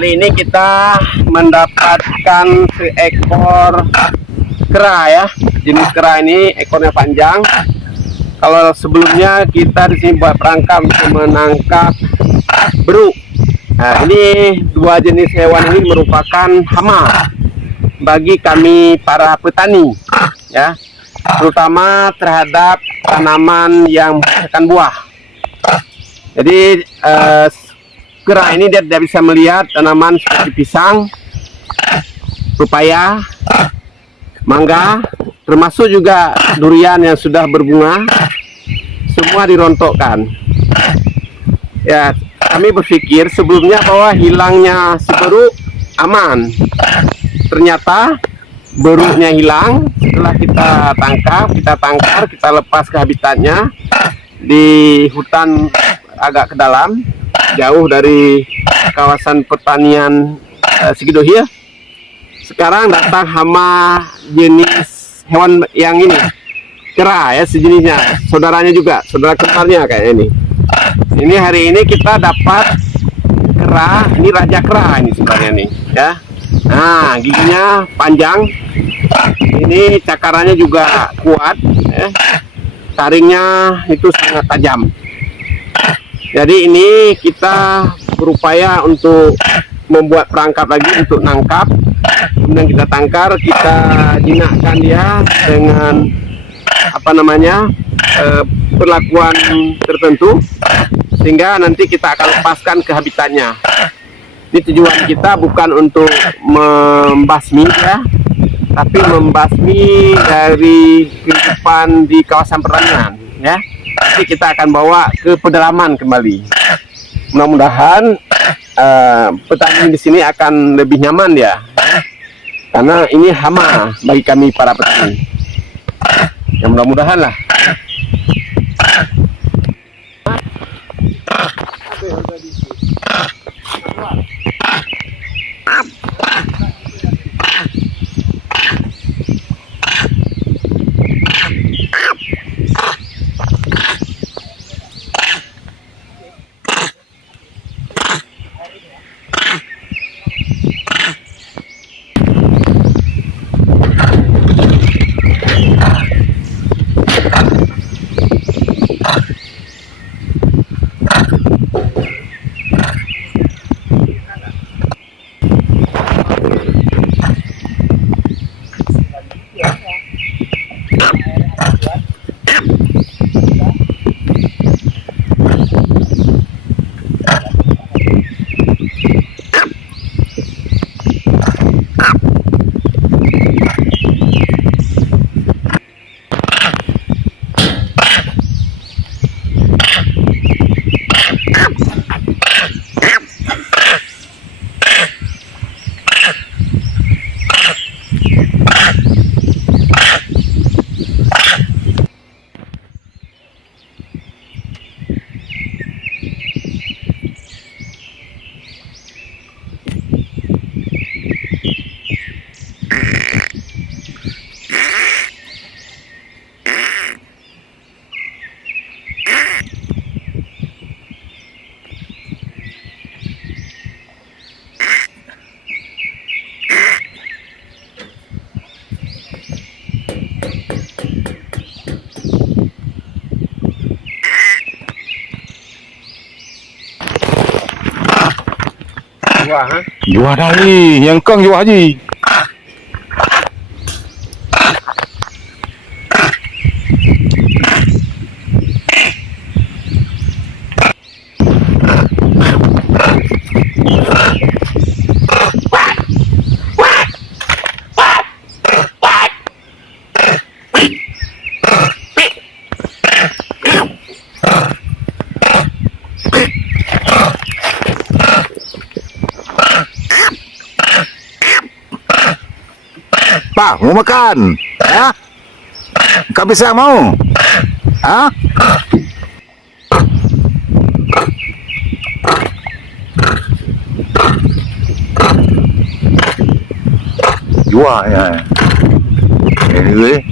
Kali ini kita mendapatkan seekor kera ya. Jenis kera ini ekornya panjang. Kalau sebelumnya kita di sini buat perangkap untuk menangkap beru. Nah, ini dua jenis hewan ini merupakan hama bagi kami para petani ya, terutama terhadap tanaman yang menghasilkan buah. Jadi kera ini dia tidak bisa melihat tanaman seperti pisang, pepaya, mangga, termasuk juga durian yang sudah berbunga, semua dirontokkan. Ya, kami berpikir sebelumnya bahwa hilangnya si beru aman. Ternyata berunya hilang setelah kita tangkar, kita lepas ke habitatnya di hutan agak ke dalam, jauh dari kawasan pertanian Sigidohia. Sekarang datang hama jenis hewan yang ini, kera ya, sejenisnya, saudaranya juga, saudara kembarnya kayak ini. Ini hari ini kita dapat kera, ini raja kera ini sebenarnya nih ya. Nah, giginya panjang, ini cakarannya juga kuat ya. Taringnya itu sangat tajam. Jadi ini kita berupaya untuk membuat perangkap lagi untuk nangkap. Kemudian kita tangkar, kita jinakkan dia dengan perlakuan tertentu, sehingga nanti kita akan lepaskan ke habitatnya. Ini tujuan kita bukan untuk membasmi ya, tapi membasmi dari kehidupan di kawasan pertanian ya. Nanti kita akan bawa ke pedalaman kembali. Mudah-mudahan petani di sini akan lebih nyaman ya, karena ini hama bagi kami para petani. Ya, mudah-mudahan lah. Jual dari yang kang jual haji. Pak, mau makan? Ya? Kau bisa mau? Hah? Jual ya. Anyway.